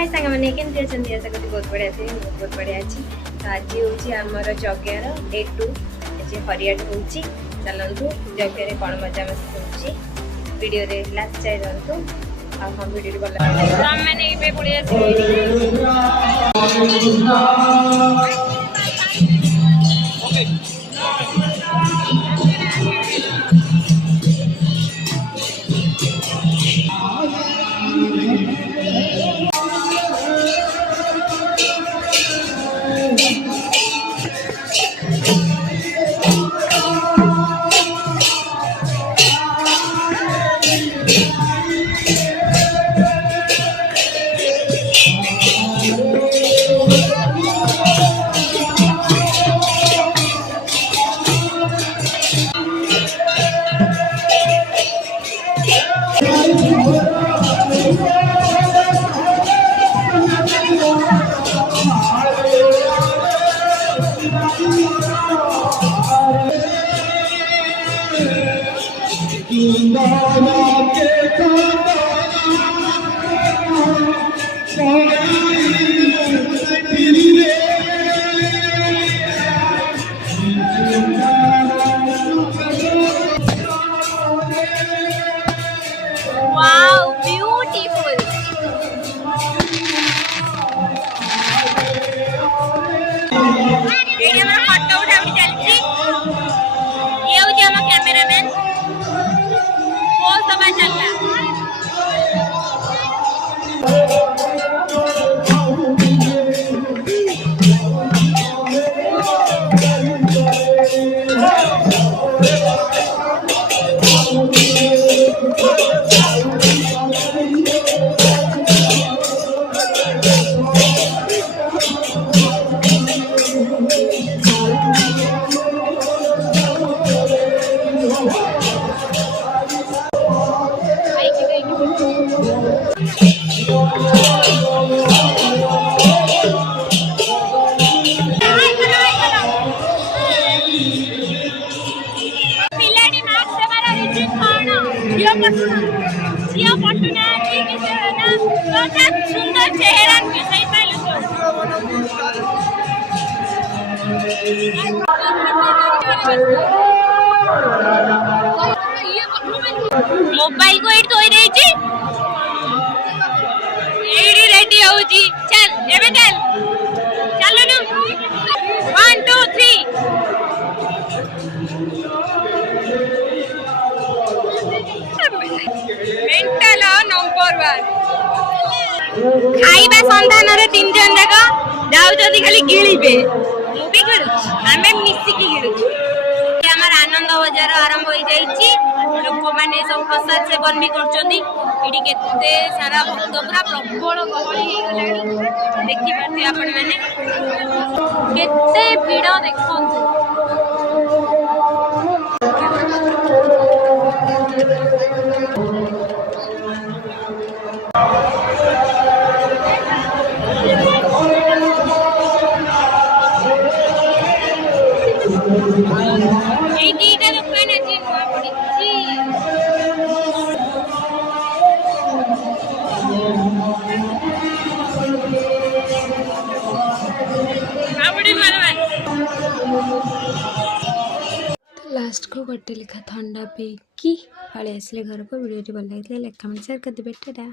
हाय सांग मैंने केमती अच्छी आशा करी बहुत बढ़िया थी बहुत बढ़िया अच्छी तो आज हूँ आमर यज्ञर डे 2 आज हरियाट हो चलतु यज्ञ कौन मजा मस्ती वीडियो लास्ट जाए रहतु हाँ वीडियो गला मैंने पड़े Wow, beautiful. ये हमारा फोटो उठाउटी चलची ये होची हम कैमरामैन पोज दबा चलला सुंदर चेहरा मोबाइल को एट धोई देछि एडी रेडी होउची चल एबे चल चलो नु 1 2 3 मेंटल नंबर 1 खाइबा संधान रे 3 जन जाक जाउ जदी खाली गिळीबे मुभी गिळु आमे मिसिकी गिळु हमर आनंद बाजार आरंभ हो जाइछि लोक माने सब प्रसाद सेवन भी करछोंदी इडी केते सारा भक्त पूरा प्रबल गहଳି हे गलाडी देखि पाथि आपण माने केते भीड़ देखंतु लास्ट को गोटे लेखा ठंडा पीकी पलि आसिले घर को वीडियो भल लगे लाइक कमेंट शेयर कर देबे टाटा।